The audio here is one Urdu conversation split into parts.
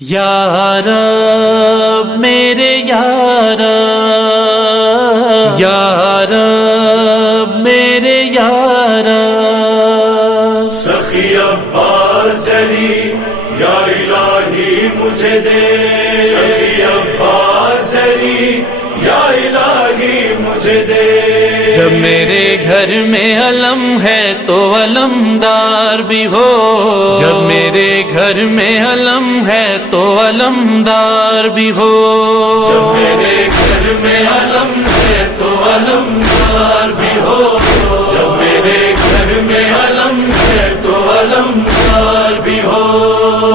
یا رب میرے یا رب، یا رب میرے یا رب، سخی عباس جری یا الہی مجھے دے، سخی عباس جری یا الہی مجھے دے۔ جب میرے گھر میں علم ہے تو علمدار بھی ہو، جب میرے گھر میں علم ہے تو علمدار بھی ہو، جب میرے گھر میں علم ہے تو علمدار بھی ہو، جب میرے گھر میں علم ہے تو علمدار بھی ہو۔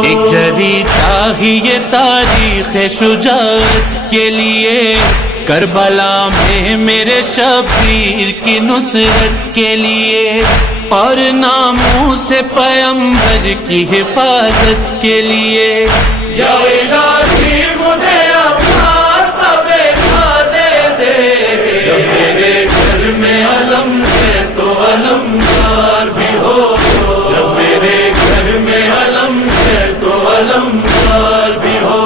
ایک جری چاہیے تاریخ شجاعت کے لیے، کربلا میں میرے شبیر کی نصرت کے لیے، اور ناموس پیغمبر کی حفاظت کے لیے۔ یا الہی مجھے اپنا سب دے دے، جب میرے گھر میں علم ہے تو علمدار بھی ہو، جب میرے گھر میں علم ہے تو علمدار بھی ہو،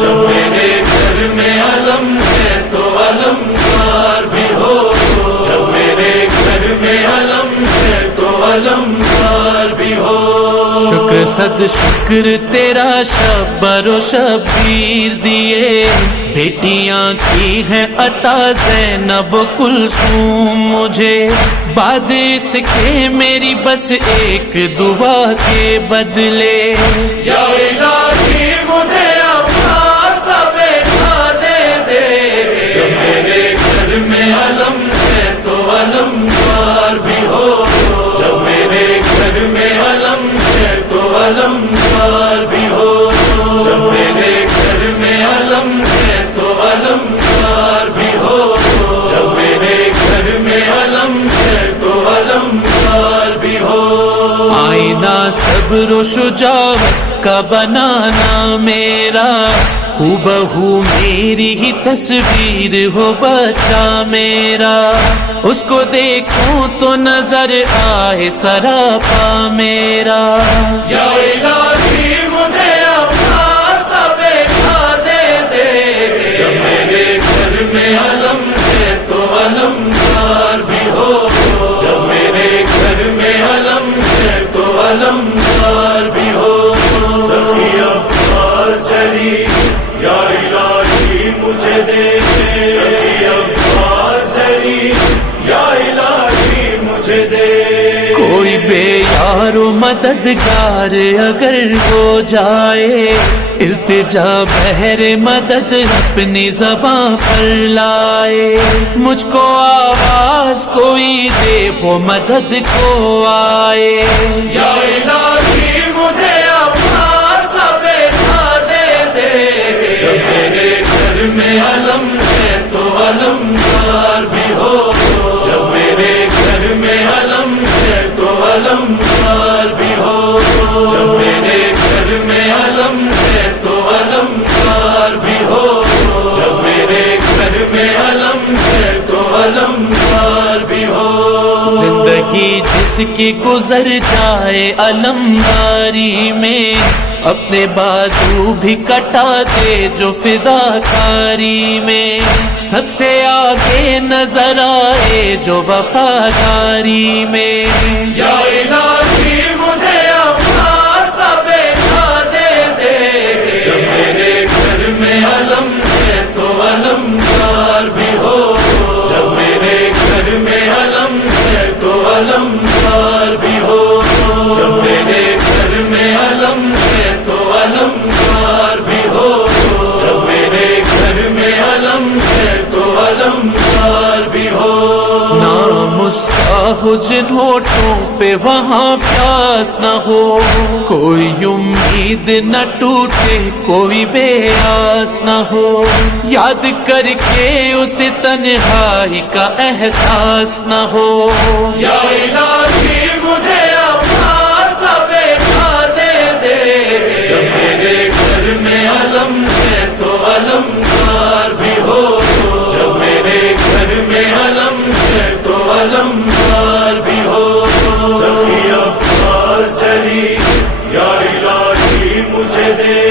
جب میرے گھر میں علم ہے تو علمدار بھی ہو، جب میرے گھر میں علم ہے تو علمدار بھی ہو۔ شکر صد شکر تیرا شبر و شبیر دیے، بیٹیاں کی ہیں عطا زینب و کلثوم مجھے، بعد اس کے میری بس ایک دعا کے بدلے۔ یا الہی مجھے اپنا سب دے دے، جب میرے گھر میں علم ہے تو علمدار بھی ہو، جب میرے گھر میں علم ہے تو علمدار بھی ہو، جب میرے گھر میں علم ہے تو علمدار بھی ہو، جب میرے گھر میں علم ہے تو علمدار بھی ہو۔ آئینہ صبر و شجاعت کا بنانا میرا، ہو بہو میری ہی تصویر ہو بچہ میرا، اس کو دیکھوں تو نظر آئے سراپا میرا۔ یا الہی مجھے اپنا سب دے دے، جب میرے گھر میں علم ہے تو علمدار بھی ہو، جب میرے گھر میں علم ہے تو علمدار بھی ہو۔ سخی عباس جری یا الہی مجھے دے، سخی عباس جری یا الہی مجھے دے۔ کوئی بے یار و مددگار اگر ہو جائے، التجا بہر مدد اپنی زباں پر لائے، مجھ کو آواز کوئی دے وہ مدد کو آئے۔ یا الہی مجھے اپنا سب دے دے، جب میرے گھر میں علم ہے تو علمدار بھی ہو، جب میرے گھر میں علم ہے تو علمدار بھی ہو، جب میرے گھر میں علم ہے تو علمدار بھی ہو، جب میرے گھر میں علم ہے تو علمدار بھی ہو۔ زندگی جس کی گزر جائے علمداری میں، اپنے بازو بھی کٹا دے جو فداکاری میں، سب سے آگے نظر آئے جو وفاداری میں۔ یا الہی مجھے اپنا سب دے دے، جب میرے گھر میں علم ہے تو علمدار بھی ہو، جب میرے گھر میں علم ہے تو علمدار بھی ہو، جب میرے گھر میں علم ہے تو علمدار بھی ہو، جب میرے گھر میں علم ہے تو علمدار بھی ہو۔ نامستاح جن ہوٹوں پہ وہاں پیاس نہ ہو، کوئی امید نہ ٹوٹے کوئی بے آس نہ ہو، یاد کر کے اسے تنہائی کا احساس نہ ہو۔ یا الہی مجھے اپنا سب دے دے، جب میرے گھر میں علم ہے تو علمدار بھی ہو، جب میرے گھر میں علم ہے تو علمدار بھی ہو۔ سخی عباس جری یا الہی مجھے دے،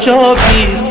24